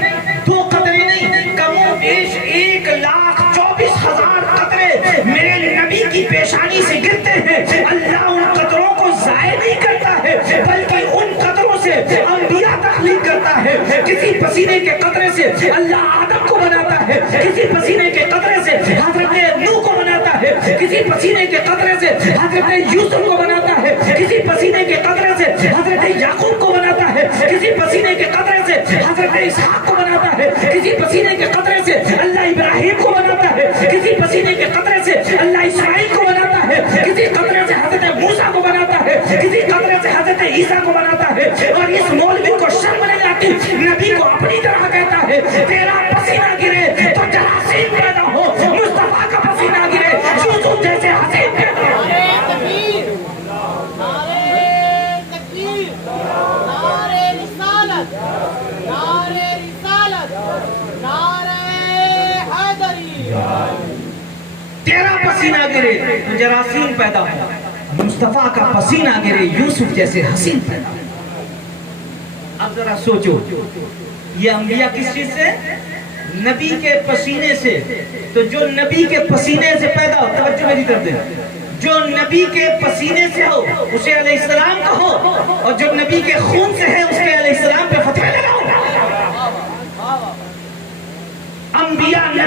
2 قطرے نہیں, کم و بیش 1,24,000 قطرے میرے نبی کی پیشانی سے گرتے ہیں. اللہ ان قطروں کو ضائع نہیں کرتا ہے, بلکہ ان قطروں سے انبیاء تخلیق کرتا ہے. کسی پسینے کے قطرے سے اللہ آدم کو بناتا ہے, کسی پسینے کے قطرے سے حضرت نوح کو بناتا ہے, کسی پسینے کے قطرے سے حضرت یوسف کو بناتا ہے, کسی پسینے کے قطرے سے حضرت یعقوب کو بناتا ہے, کسی پسینے کے قطرے سے حضرت اسحاق کو بناتا ہے, کسی پسینے کے قطرے سے اللہ ابراہیم کو بناتا ہے, کسی پسینے کے قطرے سے اللہ اسماعیل کو بناتا ہے, کسی قطرے سے حضرت موسیٰ کو بناتا ہے, کسی قطرے سے حضرت عیسیٰ کو بناتا ہے. اور اس مولوی کو شرم نہیں آتی, نبی کو اپنی طرح کہتا ہے تیرا پسینہ گرے تو جراثیم پیدا ہو, مصطفیٰ کا پسینہ گرے یوسف جیسے حسین پیدا ہو. تیرا پسینہ گرے تو جراثیم پیدا ہو, مصطفیٰ کا پسینہ گرے یوسف جیسے حسین پیدا ہو. اب ذرا سوچو, یہ انبیاء کس چیز سے؟ نبی کے پسینے سے. تو جو نبی کے پسینے سے پیدا ہو, توجہ میری طرف دیں, جو نبی کے پسینے سے ہو اسے علیہ السلام کہو, اور جو نبی کے خون سے ہے اس کے علیہ السلام پہ فتوے لگاؤ.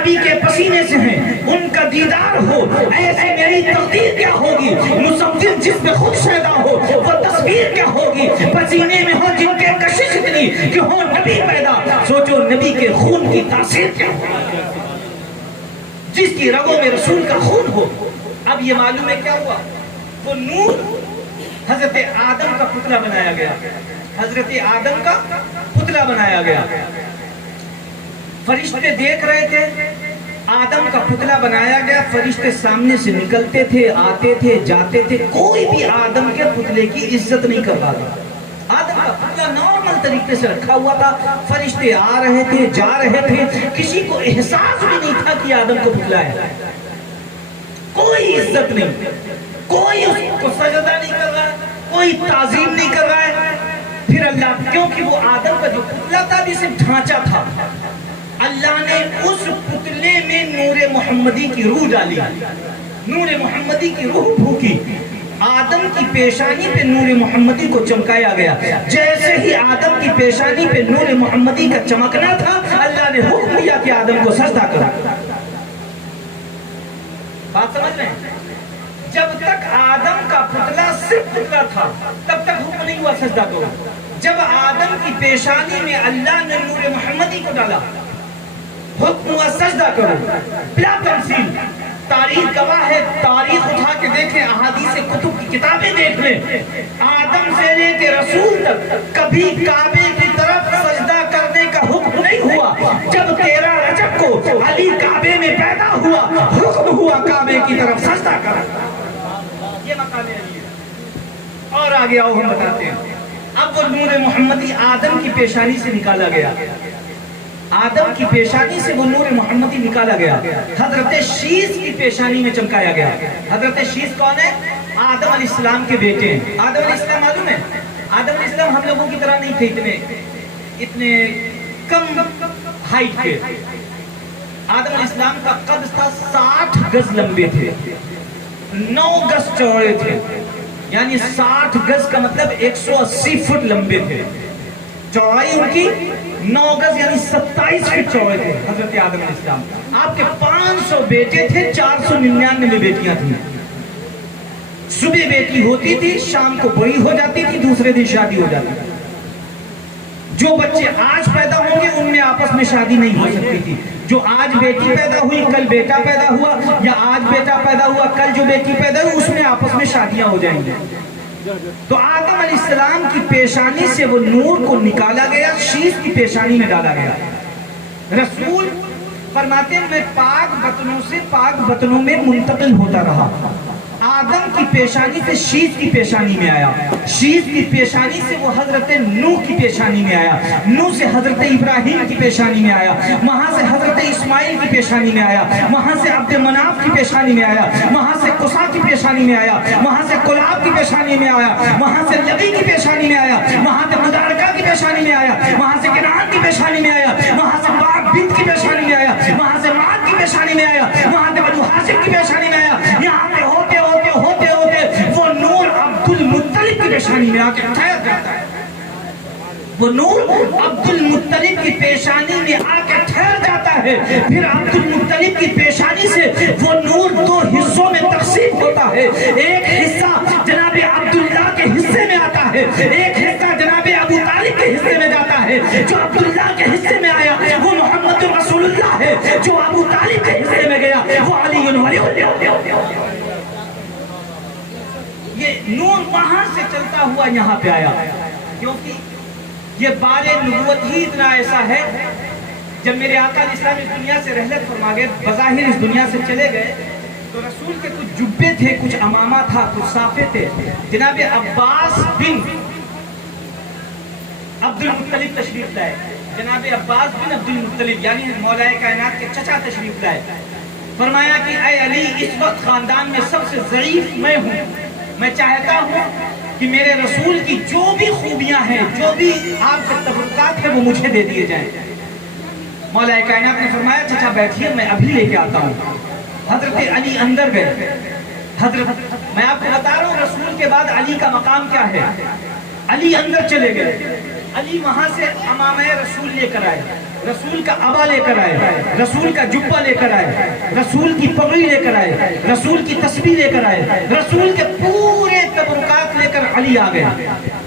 نبی کے پسینے سے ہیں، ان کا دیدار ہو، ایسی میری تقدیر کیا ہوگی؟ مصور جس میں خود شیدا ہو وہ تصویر کیا ہوگی؟ پسینے میں ہو جن کے کشش اتنی کہ ہو نبی پیدا، سوچو نبی کے خون کی تاثیر کیا ہوگی؟ جس کی رگوں میں رسول کا خون ہو۔ اب یہ معلوم ہے کیا ہوا؟ وہ نور حضرت آدم کا پتلا بنایا گیا، حضرت آدم کا پتلا بنایا گیا۔ فرشتے دیکھ رہے تھے، آدم کا پتلا بنایا گیا، فرشتے سامنے سے نکلتے تھے، آتے تھے، جاتے تھے، کوئی بھی آدم کے پتلے کی عزت نہیں کر رہا تھا۔ آدم کا پتلا نارمل طریقے سے رکھا ہوا تھا، فرشتے آ رہے تھے، جا رہے تھے، کسی کو احساس بھی نہیں تھا کہ آدم کو پتلا ہے، کوئی عزت نہیں، کوئی اس کو سجدہ نہیں کر رہا ہے، کوئی تعظیم نہیں کر رہا ہے۔ پھر اللہ، کیونکہ وہ آدم کا جو پتلا تھا بھی صرف ڈھانچہ تھا، اللہ نے اس پتلے میں نور محمدی کی روح ڈالی، نور محمدی کی روح پھونکی، آدم کی پیشانی پہ نور محمدی کو چمکایا گیا۔ جیسے ہی آدم کی پیشانی پہ نور محمدی کا چمکنا تھا، اللہ نے حکم دیا کہ آدم کو سجدہ کرو۔ بات سمجھ رہے ہیں؟ جب تک آدم کا پتلا صرف پتلا تھا تب تک حکم نہیں ہوا سجدہ کرو۔ جب آدم کی پیشانی میں اللہ نے نور محمدی کو ڈالا، حکم ہوا سجدہ کرو، بلا تمثیل۔ تاریخ گواہ ہے، تاریخ اٹھا کے دیکھیں، احادیث کتب کی کتابیں دیکھ لیں، آدم سے لے کے رسول تک کبھی کعبے کی طرف سجدہ کرنے کا حکم نہیں ہوا۔ جب 13 رجب کو علی کعبے میں پیدا ہوا، حکم ہوا کعبے کی طرف سجدہ کر۔ یہ مقام علی ہے۔ اور آگے آؤ ہم بتاتے ہیں۔ اب وہ نور محمدی آدم کی پیشانی سے نکالا گیا، آدم کی پیشانی سے وہ نور محمدی نکالا گیا، حضرت شیس کی پیشانی میں چمکایا گیا۔ حضرت شیس کون ہے؟ آدم علیہ السلام کے بیٹے ہیں۔ آدم علیہ السلام معلوم ہے؟ آدم علیہ السلام ہم لوگوں کی طرح نہیں تھے، اتنے کم ہائٹ کے۔ آدم علیہ السلام کا قد تھا 60 گز لمبے تھے، 9 گز چوڑے تھے، یعنی 60 گز کا مطلب 180 فٹ لمبے تھے، چوڑائی ان کی 9 گز یعنی 27 فٹ چوڑے تھے حضرت آدم علیہ السلام۔ آپ کے 500 بیٹے تھے، 499 بیٹیاں تھیں۔ صبح بیٹی ہوتی تھی، شام کو بڑی ہو جاتی تھی، دوسرے دن شادی ہو جاتی تھی۔ جو بچے آج پیدا ہوں گے ان میں آپس میں شادی نہیں ہو سکتی تھی۔ جو آج بیٹی پیدا ہوئی، کل بیٹا پیدا ہوا، یا آج بیٹا پیدا ہوا، کل جو بیٹی پیدا ہوئی، اس میں آپس میں شادیاں ہو جائیں گی۔ تو آدم علیہ السلام کی پیشانی سے وہ نور کو نکالا گیا، شیش کی پیشانی میں ڈالا گیا۔ رسول فرماتے ہیں میں پاک بطنوں سے پاک بطنوں میں منتقل ہوتا رہا۔ آدم کی پیشانی سے شیش کی پیشانی میں آیا، شیش کی پیشانی سے وہ حضرت نوح کی پیشانی میں آیا، نوح سے حضرت ابراہیم کی پیشانی میں آیا، وہاں سے حضرت اسماعیل کی پیشانی میں آیا، وہاں سے عبد مناف کی پیشانی میں آیا، وہاں سے قصا کی پیشانی میں آیا، وہاں سے کلاب کی پیشانی میں آیا، وہاں سے لبی کی پیشانی میں آیا، وہاں سے مدارکہ کی پیشانی میں آیا، وہاں سے کنعان کی پیشانی میں آیا، وہاں سے باغ بنت کی پیشانی میں آیا، وہاں سے معاد کی پیشانی میں آیا، وہاں سے بنو ہاشم کی پیشانی میں آیا۔ یہاں پہ ہوتے ہوتے ہوتے ہوتے وہ نور عبد المطلب کی پیشانی میں آ کے ٹھہر جاتا ہے، وہ نور عبد المطلب کی پیشانی میں آ کے ٹھہر جاتا ہے۔ پھر عبد المطلب کی پیشانی سے وہ نور 2 حصوں میں تقسیم ہوتا ہے، ایک حصہ جناب عبداللہ کے حصے میں آتا ہے، ایک حصہ جناب ابو طالب کے حصے میں جاتا ہے۔ جو عبداللہ کے حصے میں آیا وہ محمد رسول اللہ ہے، جو ابو طالب کے حصے میں گیا وہ علی ولی اللہ۔ یہ نور وہاں سے چلتا ہوا یہاں پہ آیا، کیونکہ یہ بار نبوت ہی اتنا ایسا ہے۔ جب میرے آقا علیہ السلام اس دنیا سے رحلت فرما گئے، بظاہر اس دنیا سے چلے گئے، تو رسول کے کچھ جبے تھے، کچھ امامہ تھا، کچھ صافے تھے۔ جناب عباس بن عبد المطلب تشریف لائے، جناب عباس بن عبد المطلب یعنی مولا کائنات کے چچا تشریف لائے۔ فرمایا کہ اے علی، اس وقت خاندان میں سب سے ضعیف میں ہوں، میں چاہتا ہوں کہ میرے رسول کی جو بھی خوبیاں ہیں، جو بھی آپ کے تبرکات ہیں، وہ مجھے دے دیے جائیں۔ مولا کائنات نے فرمایا چچا بیٹھیے، میں ابھی لے کے آتا ہوں۔ حضرت علی اندر گئے۔ میں آپ کو بتا رہا ہوں رسول کے بعد علی کا مقام کیا ہے۔ علی اندر چلے گئے، علی وہاں سے امامہ رسول لے کر آئے، رسول کا عبا لے کر آئے، رسول کا جبہ لے کر آئے، رسول کی پگڑی لے کر آئے، رسول کی تسبیح لے کر آئے، رسول کے پورے تبرکات لے کر علی آ گئے۔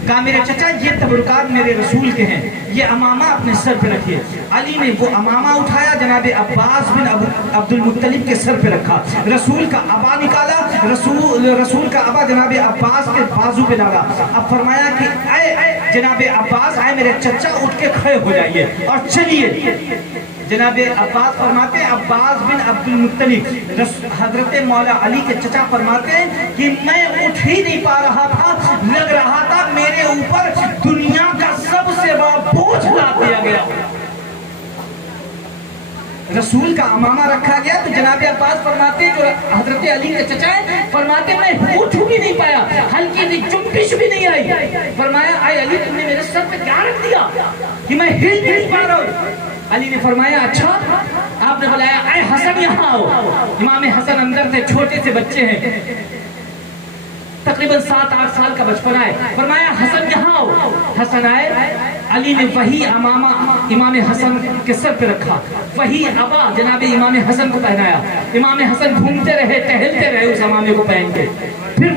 کہا میرے چچا یہ تبرکات میرے رسول کے ہیں، یہ امامہ اپنے سر پہ رکھیے۔ علی نے وہ امامہ اٹھایا، جناب عباس بن عبد المطلب کے سر پہ رکھا، رسول کا عبا نکالا، رسول کا عبا جناب عباس کے بازو پہ ڈالا۔ اب فرمایا کہ اے جناب عباس، آئے میرے چچا اٹھ کے کھڑے ہو جائیے اور چلیے۔ جناب عباس فرماتے ہیں، عباس بن عبد المطلب حضرت مولا علی کے چچا فرماتے ہیں کہ میں اٹھ ہی نہیں پا رہا تھا، لگ رہا تھا میرے اوپر دنیا کا سب سے بڑا بوجھ لاد دیا گیا۔ رسول کا امامہ رکھا گیا تو جناب عباس فرماتے ہیں، جو حضرت علی کے چچا ہیں، فرماتے ہیں میں اٹھ بھی نہیں پایا، ہلکی سی جنبش بھی نہیں آئی۔ فرمایا اے علی تم نے میرے سر پہ کیا رکھ دیا کہ میں ہل بھی نہیں پا رہا ہوں؟ علی نے فرمایا اچھا، آپ نے بلایا اے حسن یہاں آؤ۔ امام حسن اندر تھے، چھوٹے سے بچے ہیں، تقریباً 7-8 سال کا بچپن آئے۔ فرمایا حسن یہاں آؤ۔ حسن آئے، علی نے وہی امامہ امام حسن کے سر پہ رکھا، وہی عبا جناب امام حسن کو پہنایا۔ امام حسن گھومتے رہے، ٹہلتے رہے اس امامے کو پہن کے۔ پھر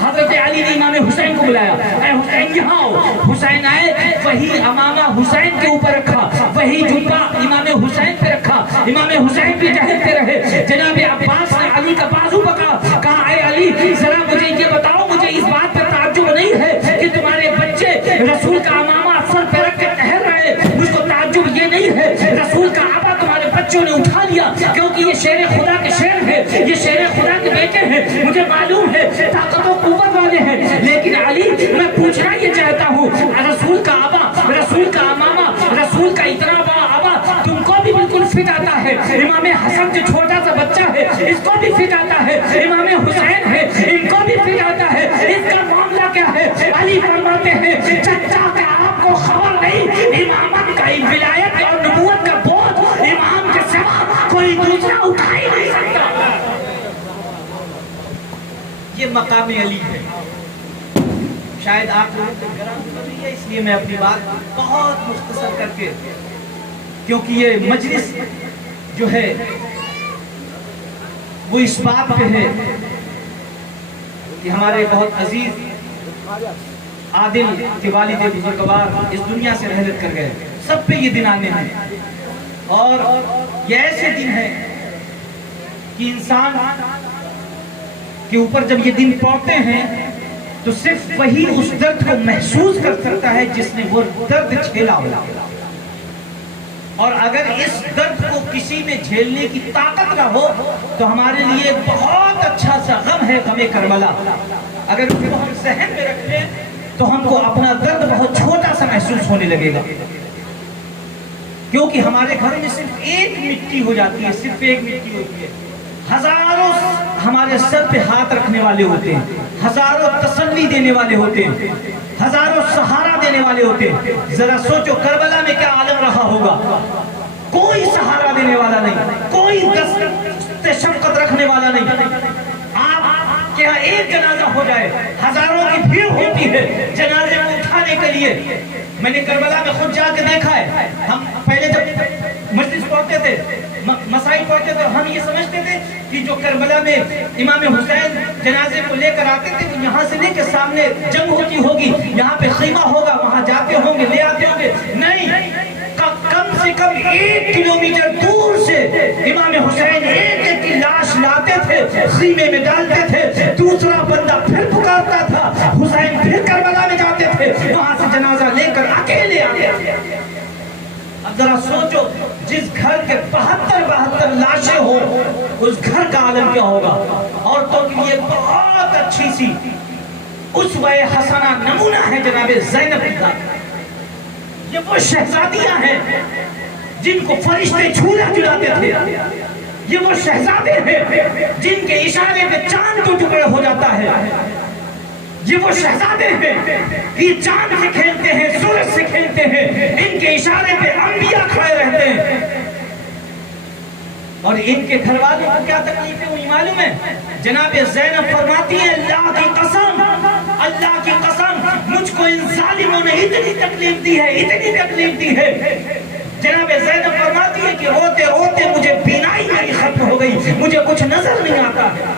حضرت علی نے امام حسین کو بلایا، اے حسین یہاں آؤ۔ حسین آئے، وہی امامہ حسین کے اوپر رکھا، وہی جبہ امام حسین پہ رکھا، امام حسین بھی ٹہلتے رہے۔ جناب عباس نے علی کا بازو پکڑا، کہا اے علی ذرا مجھے یہ بتاؤ، مجھے اس بات پر تعجب نہیں ہے کہ تمہارے بچے رسول کا امامہ سر پہ رکھ کے ٹہل رہے، مجھ کو تعجب یہ نہیں ہے، رسول کا عبا تمہارے بچوں نے اٹھا لیا، کیونکہ یہ شیر خدا کے شیر ہے، یہ شیر خدا کے بیٹے ہیں، مجھے معلوم ہے طاقت و قوت والے ہیں، لیکن علی میں پوچھنا یہ چاہتا ہوں، رسول کا عبا، رسول کا امامہ، رسول کا اتنا بڑا عبا تم کو بھی بالکل فٹ آتا ہے، امام حسن جو چھوٹا سا بچہ ہے اس کو بھی فٹ آتا ہے، امام حسین ہے ان کو بھی فٹ آتا ہے، اس کا معاملہ کیا ہے؟ علی فرماتے ہیں چچا کہ آپ کو خبر نہیں، امامت کا ولایت اور نبوت کا بوجھ امام کے سوا کوئی دوسرا اٹھا ہی نہیں سکتا۔ یہ مقام علی ہے۔ شاید آپ لوگوں کو گرم کر رہی ہے، اس لیے میں اپنی بات بہت مختصر کر کے، کیونکہ یہ مجلس جو ہے وہ اس بات پہ ہے کہ ہمارے بہت عزیز عادل کے والد بزرگوار اس دنیا سے رحلت کر گئے، سب پہ یہ دن آنے ہیں، اور یہ ایسے دن ہیں کہ انسان کے اوپر جب یہ دن پڑتے ہیں تو صرف وہی اس درد کو محسوس کر سکتا ہے جس نے وہ درد جھیلا ہوا، اور اگر اس درد کو کسی میں جھیلنے کی طاقت نہ ہو تو ہمارے لیے بہت اچھا سا غم ہے، غم کربلا۔ اگر اس کو ہم ذہن میں رکھ لیں تو ہم کو اپنا درد بہت چھوٹا سا محسوس ہونے لگے گا، کیونکہ ہمارے گھر میں صرف ایک مٹی ہو جاتی ہے، صرف ایک مٹی ہوتی ہے، ہزاروں ہمارے سر پہ ہاتھ رکھنے والے ہوتے ہیں، ہزاروں تسلی دینے والے ہوتے ہیں، ہزاروں سہارا دینے والے ہوتے ہیں۔ ذرا سوچو کربلا میں کیا عالم رہا ہوگا، کوئی سہارا دینے والا نہیں، کوئی دست شفقت رکھنے والا نہیں۔ آپ کے یہاں ایک جنازہ ہو جائے، ہزاروں کی بھیڑ ہوتی ہے جنازے کو اٹھانے کے لیے۔ میں نے کربلا میں خود جا کے دیکھا ہے، ہم پہلے جب مجلس پڑھتے تھے، مسائل پڑھتے تھے، ہم یہ سمجھتے تھے کہ جو کربلا میں امام حسین جنازے کو لے کر آتے تھے، یہاں سے لے کے سامنے جنگ ہوتی ہوگی، یہاں پہ خیمہ ہوگا، وہاں جاتے ہوں گے، لے آتے ہوں گے۔ نہیں، کم سے کم 1 کلومیٹر دور سے امام حسین ایک کی لاش لاتے تھے، خیمے میں ڈالتے تھے، دوسرا بندہ پھر پکارتا تھا، حسین پھر کربلا میں جاتے تھے، وہاں سے جنازہ لے کر اکیلے آتے تھے۔ اب ذرا سوچو جس گھر کے 72 لاشیں ہو، اس گھر کا عالم کیا ہوگا۔ عورتوں کے لیے بہت اچھی سی اسوہ حسنہ نمونہ ہے جناب زینب کا۔ یہ وہ شہزادیاں ہیں جن کو فرشتے جھولا جھلاتے تھے، یہ وہ شہزادے ہیں جن کے اشارے پہ چاند کو ٹکڑے ہو جاتا ہے، یہ وہ شہزادے ہیں یہ چاند سے کھیلتے ہیں، سورج سے کھیلتے ہیں، ان کے اشارے پہ انبیاء کھڑے رہتے ہیں۔ اور ان کے گھر والوں کو کیا تکلیفیں ہوئی معلوم ہے؟ جناب زینب فرماتی ہے اللہ کی قسم مجھ کو ان ظالموں نے اتنی تکلیف دی ہے، اتنی تکلیف دی ہے. جناب زینب فرماتی ہے کہ روتے روتے مجھے بینائی میری ختم ہو گئی، مجھے کچھ نظر نہیں آتا ہے.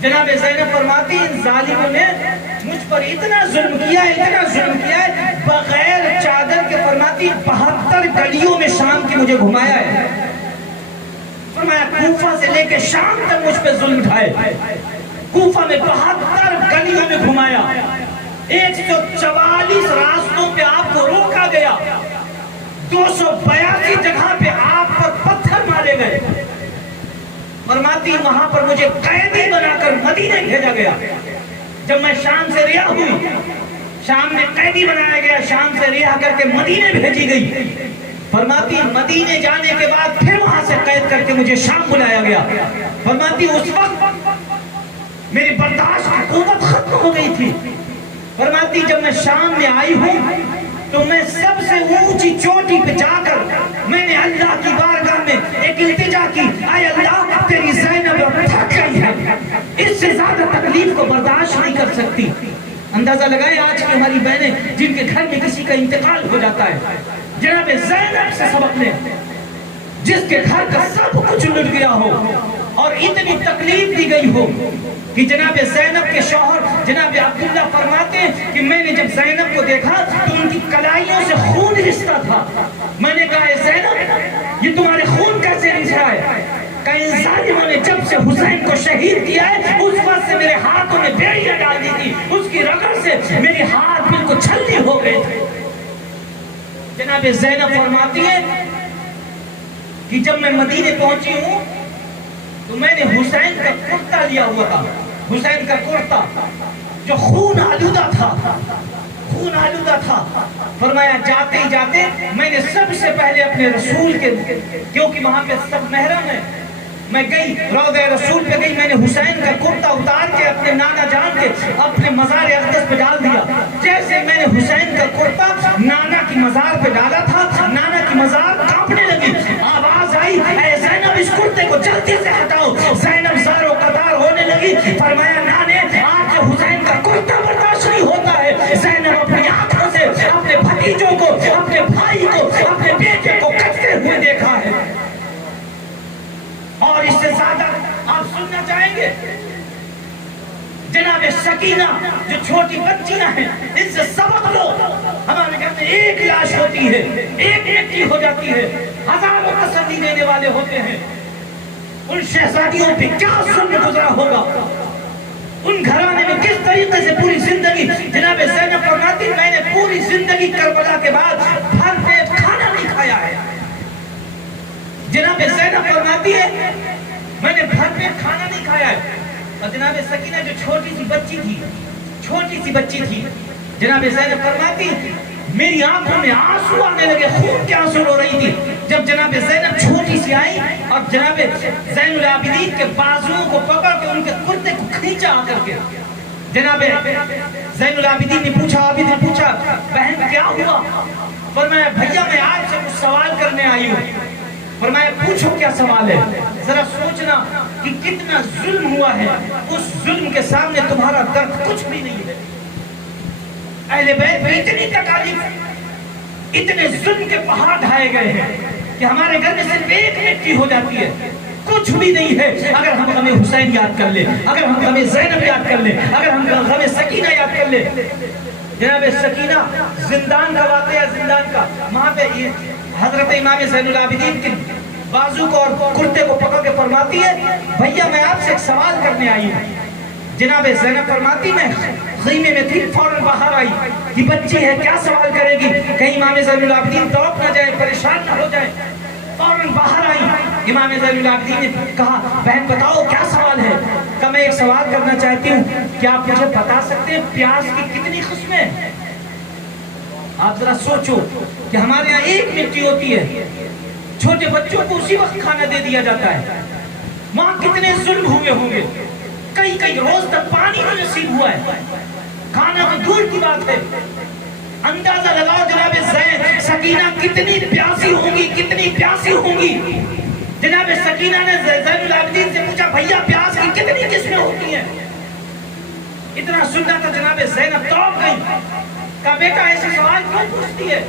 جناب زینب فرماتی ہے ان ظالموں نے مجھ پر اتنا ظلم کیا ہے، اتنا ظلم کیا ہے، بغیر چادر کے فرماتی 72 گلیوں میں شام کی مجھے گھمایا ہے. فرمایا کوفہ سے لے کے شام تک مجھ پہ ظلم اٹھائے. کوفہ میں 72 گلیوں میں گھمایا، 144 راستوں پہ آپ کو روکا گیا، 282 جگہ پہ آپ پر پتھر مارے گئے. فرماتی وہاں پر مجھے قیدی بنا کر مدینے بھیجا گیا. جب میں شام سے رہا ہوئی، شام میں قیدی بنایا گیا، شام سے رہا کر کے مدینے بھیجی گئی. فرماتی مدینے جانے کے بعد پھر وہاں سے قید کر کے مجھے شام بلایا گیا. فرماتی اس وقت میری برداشت کی قوت ختم ہو گئی تھی. فرماتی جب میں شام میں آئی ہوں تو میں سب سے اونچی چوٹی پہ جا کر میں نے اللہ کی بارگاہ میں ایک التجا کی، اے اللہ تیری زینب تھک گئی ہے، اس سے زیادہ تکلیف کو برداشت نہیں کر سکتی. اندازہ لگائیں آج کی ہماری بہنیں جن کے گھر میں کسی کا انتقال ہو جاتا ہے، جناب زینب سے سبق لیں، جس کے گھر کا سب کچھ لٹ گیا ہو اور اتنی تکلیف دی گئی ہو کہ جناب زینب کے شوہر جناب عبداللہ فرماتے ہیں کہ میں نے جب زینب کو دیکھا تو ان کی کلائیوں سے خون رستا تھا. میں نے کہا اے زینب یہ تمہارے خون کیسے رس رہا ہے؟ کہ ان ظالموں نے جب سے حسین کو شہید کیا ہے اس وقت سے میرے ہاتھوں نے بیڑیاں ڈال دی تھی، اس کی رگڑ سے میرے ہاتھ بالکل چھلنی ہو گئے تھے. جناب زینب فرماتی ہے کہ جب میں مدینے پہنچی ہوں تو میں نے حسین کا کرتا لیا ہوا تھا، حسین کا کرتا جو خون آلودہ تھا، خون آلودہ تھا. فرمایا جاتے ہی جاتے میں نے سب سے پہلے اپنے رسول کے، کیونکہ وہاں پہ سب محرم ہیں، میں گئی روضہ رسول پہ گئی، میں نے حسین کا کرتا اتار کے اپنے نانا جان کے اپنے مزار اقدس پہ ڈال دیا. جیسے میں نے حسین کا کرتا نانا کی مزار پہ ڈالا تھا، نانا کی مزار کانپنے لگی. آواز آئی اے زینب اس کرتے کو جلدی سے ہٹاؤ. زینب زار و قدار ہونے لگی. فرمایا نانے آج حسین کا کرتا برداشت نہیں ہوتا ہے. زینب اپنی آنکھوں سے اپنے بھتیجوں کو، اپنے بھائی کو، اپنے بیٹے کو کٹتے ہوئے دیکھا ہے. اور اس سے زیادہ آپ سننا چاہیں گے جناب سکینہ جو چھوٹی بچیاں ہیں ان سے سبق لو. ہمارے گھر میں ایک لاش ہوتی ہے، ایک کی ہو جاتی ہے، ہزاروں تسلی دینے والے ہوتے ہیں. ان شہزادیوں پہ کیا ظلم گزرا ہوگا، ان گھرانے میں کس طریقے سے پوری زندگی. جناب زینب فرماتی میں نے پوری زندگی کربلا کے بعد بھر پیٹ کھانا نہیں کھایا ہے. جناب زینب فرماتی ہے میں نے بھر پیٹ کھانا نہیں کھایا ہے. اور جناب سکینہ جو چھوٹی سی بچی تھی، جناب زینب فرماتی میری آنکھوں میں آنسو آنے لگے، خون کے آنسو رو رہی تھی. جب جناب زینب چھوٹی سی آئی اور جناب زین العابدین کے بازوؤں کو پکڑ کے ان کے کرتے کو کھینچا آ کر کے، جناب زین العابدین نے پوچھا، عابد نے پوچھا بہن کیا ہوا؟ فرمایا بھیا میں آج سے کچھ سوال کرنے آئی ہوں. فرمایا پوچھو کیا سوال ہے. ذرا سوچنا کہ کتنا ظلم ہوا ہے، اس ظلم کے سامنے تمہارا درد کچھ بھی نہیں ہے. اہل بیت میں اتنی تکالیف، اتنے ظلم کے پہاڑ ڈھائے گئے ہیں کہ ہمارے گھر میں صرف ایک مٹی ہو جاتی ہے، کچھ بھی نہیں ہے اگر ہم غم حسین یاد کر لیں، اگر ہم غم زینب یاد کر لیں، اگر ہم غم سکینہ یاد کر لیں. جناب سکینہ زندان کا واقعہ، زندان کا وہاں پہ حضرت امام زین العابدین کے بازو کو اور کرتے کو پکڑ کے فرماتی ہے بھیا میں آپ سے ایک سوال کرنے آئی ہوں. جناب زینب فرماتی میں خیمے میں تھی، فوراً باہر آئی کہ بچی ہے کیا سوال کرے گی، کہیں امام زین العابدین تڑپ نہ جائے، پریشان نہ ہو جائے. فوراً باہر آئی. امام زین العابدین نے کہا بہن بتاؤ کیا سوال ہے؟ کہ میں ایک سوال کرنا چاہتی ہوں، کیا آپ مجھے بتا سکتے ہیں پیاز کی کتنی قسمیں ہیں؟ آپ ذرا سوچو کہ ہمارے یہاں ایک مٹی ہوتی ہے، چھوٹے بچوں کو اسی وقت کھانا دے دیا جاتا ہے. وہاں کتنے ظلم ہوئے ہوں گے، کئی روز تک پانی نہیں نصیب ہوا ہے، کھانا تو دور کی بات ہے. اندازہ لگاؤ جناب سکینہ کتنی پیاسی ہوں گی. جناب سکینہ نے زین العابدین سے پوچھا بھیا پیاز کی کتنی قسمیں ہوتی ہیں؟ اتنا سننا تھا جناب زینب توڑ گئی، کہا بیٹا ایسے سوال کیوں پوچھتی ہے؟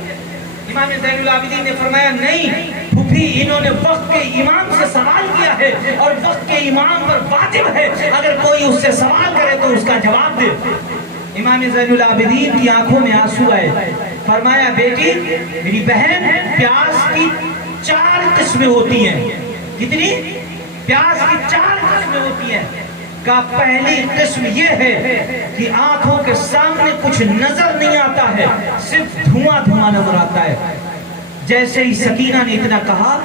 امام زین العابدین نے فرمایا نہیں پھوپھی، انہوں نے وقت کے امام سے سوال کیا ہے اور وقت کے امام پر واجب ہے اگر کوئی اس سے سوال کرے تو اس کا جواب دے۔ امام زین العابدین کی آنکھوں میں آنسو آئے، فرمایا بیٹی میری بہن، پیاس کی 4 قسمیں ہوتی ہیں۔ کتنی؟ پیاس کی 4 قسمیں ہوتی ہیں۔ کا پہلی قسم یہ ہے کہ آنکھوں کے سامنے کچھ نظر نہیں آتا ہے، صرف دھواں دھواں نظر آتا ہے۔ جیسے ہی سکینہ نے اتنا کہا،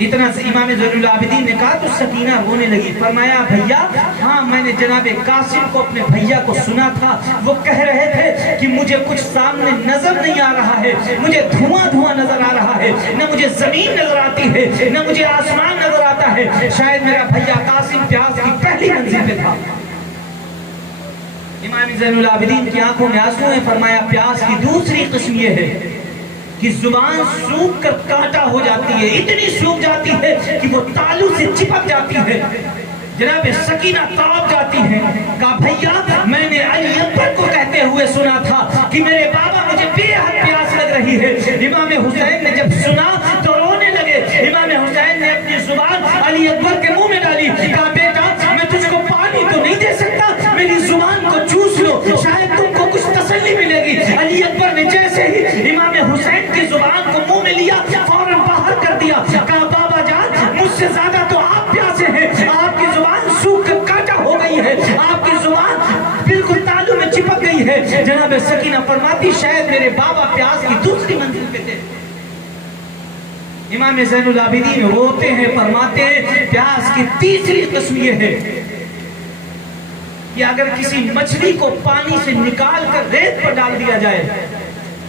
اتنا امام زین العابدین نے کہا تو سکینہ رونے لگی، فرمایا بھیا ہاں میں نے جناب قاسم کو اپنے بھیا کو سنا تھا، وہ کہہ رہے تھے کہ مجھے کچھ سامنے نظر نہیں آ رہا ہے، مجھے دھواں دھواں نظر آ رہا ہے، نہ مجھے زمین نظر آتی ہے نہ مجھے آسمان نظر آتا ہے، شاید میرا بھیا قاسم پیاس کی پہلی منزل پہ تھا۔ امام زین العابدین کی آنکھوں میں آنسو ہیں، فرمایا پیاس کی دوسری قسم یہ ہے کہ زبان سوکھ کر کانٹا ہو جاتی ہے، اتنی سوکھ جاتی ہے کہ وہ تالو سے چپک جاتی ہے۔ جناب سکینہ تڑپ جاتی ہے، کہا بھیا میں نے علی اکبر کو کہتے ہوئے سنا تھا کہ میرے بابا مجھے بے حد پیاس لگ رہی ہے۔ امام حسین نے جب سنا تو رونے لگے۔ امام حسین نے اپنی زبان علی اکبر کے منہ میں ڈالی، کہا بیٹا میں تجھ کو پانی تو نہیں دے سکتا، میری زبان کو چوس لو، شاید تم کو کچھ تسلی ملے گی۔ علی اکبر نے جیسے ہی امام حسین کی زبان کو منہ میں لیا فوراً باہر کر دیا، کہا بابا جان مجھ سے زیادہ تو آپ پیاسے ہیں، آپ کی زبان سوکھ کر کانٹا ہو گئی ہے، آپ کی زبان بالکل تالو میں چپک گئی ہے۔ جناب سکینہ فرماتی شاید میرے بابا پیاس کی دوسری منزل پہ تھے۔ امام زین العابدین روتے ہیں، فرماتے ہیں پیاس کی تیسری قسم یہ ہے کہ اگر کسی مچھلی کو پانی سے نکال کر ریت پر ڈال دیا جائے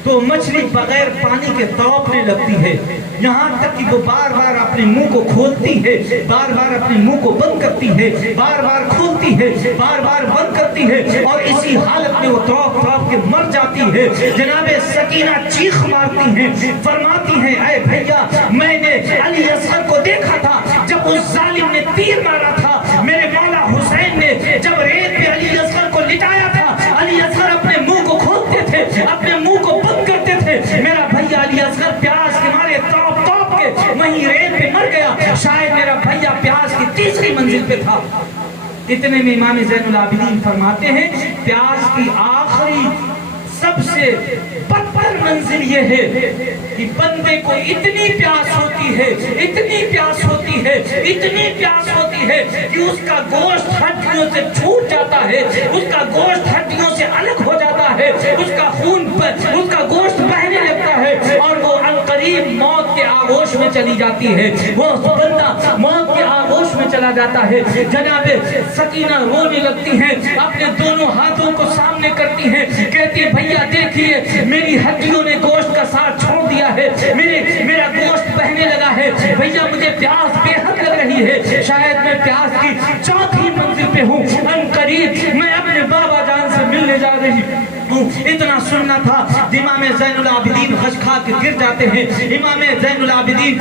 تو مچھلی بغیر پانی کے تڑپنے لگتی ہے، یہاں تک کہ وہ بار بار اپنے منہ کو کھولتی ہے، بار بار اپنے منہ کو بند کرتی ہے، بار بار کھولتی ہے، بار بار بند کرتی ہے، اور اسی حالت میں وہ تڑپ تڑپ کے مر جاتی ہے۔ جناب سکینہ چیخ مارتی ہیں، فرماتی ہیں اے بھیا میں نے علی اصغر کو دیکھا تھا جب اس ظالم نے تیر مارا تھا، میرے مولا حسین نے جب ریت پہ علی اصغر کو لٹایا تھا، علی اصغر اپنے منہ کو کھولتے تھے، اپنے منہ کو بند کرتے تھے، میرا بھیا علی اصغر پیاس کے مارے تڑپ تڑپ کے وہیں ریت پہ مر گیا، شاید میرا بھیا پیاس کی تیسری منزل پہ تھا۔ اتنے میں امام زین العابدین فرماتے ہیں پیاس کی آخری سب سے بدتر منزل یہ ہے کہ بندے کو اتنی پیاس ہوتی ہے، اتنی پیاس ہوتی ہے، اتنی پیاس ہوتی ہے کہ اس کا گوشت ہڈیوں سے چھوٹ جاتا ہے، اس کا گوشت ہڈیوں سے الگ ہو جاتا ہے، اس کا خون اس کا گوشت بہنے لگتا ہے اور وہ عنقریب موت کے آغوش میں چلی جاتی ہے، وہ بندہ موت کے آغوش میں چلا جاتا ہے۔ جناب سکینہ رونے لگتی ہیں، اپنے دونوں ہاتھوں کو سامنے کرتی ہیں، کہتی ہے بھیا دیکھیے میری ہڈیوں نے گوشت کا ساتھ چھوڑ دیا ہے، میرا گوشت بہنے لگا ہے، بھیا مجھے پیاس بے حد لگ رہی ہے، شاید میں پیاس کی چوتھی منزل پہ ہوں، عنقریب میں اپنے بابا جان سے ملنے جا رہی ہوں۔ اتنا سننا تھا، امام زین العابدین غش کھا کے گر جاتے ہیں، امام زین العابدین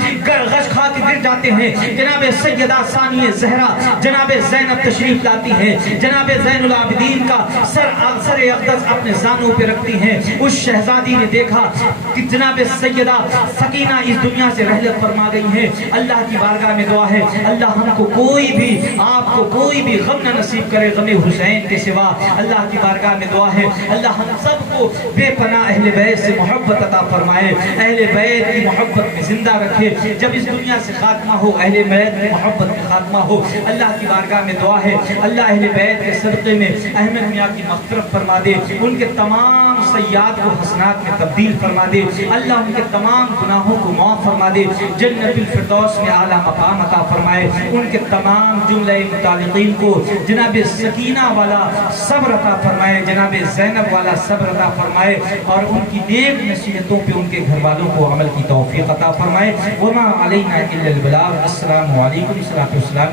غش کھا کے گر جاتے ہیں۔ جناب سیدہ ثانیہ زہرا جناب زینب تشریف لاتی ہے، جناب زین العابدین کا سر اقدس اپنے زانوں پہ رکھتی ہیں۔ اس شہزادی نے دیکھا کہ جناب سیدہ سکینہ اس دنیا سے رحلت فرما گئی ہیں۔ اللہ کی بارگاہ میں دعا ہے اللہ ہم کو کوئی بھی آپ کو کوئی بھی غم نہ نصیب کرے غم حسین کے سوا۔ اللہ کی بارگاہ میں دعا ہے اللہ ہم سب کو بے پناہ اہل بیت سے محبت عطا فرمائے، اہل بیت کی محبت میں زندہ رکھے، جب اس دنیا سے خاتمہ ہو اہل بیت کی محبت میں خاتمہ ہو۔ اللہ کی بارگاہ میں دعا ہے اللہ اہل بیت کے صدقے میں احمد میاں کی مغفرت فرما دے، ان کے تمام سیئات کو حسنات میں تبدیل فرما دے، اللہ ان کے تمام گناہوں کو معاف فرما دے، جنت الفردوس میں اعلیٰ مقام عطا فرمائے، ان کے تمام جملہ متعلقین کو جناب سکینہ والا صبر عطا فرمائے، جناب زینب والا صبر عطا فرمائے، اور ان کی نیک نصیحتوں پہ ان کے گھر والوں کو عمل کی توفیق عطا فرمائے۔ وما علینا الا البلاغ۔ السلام علیکم ورحمۃ اللہ۔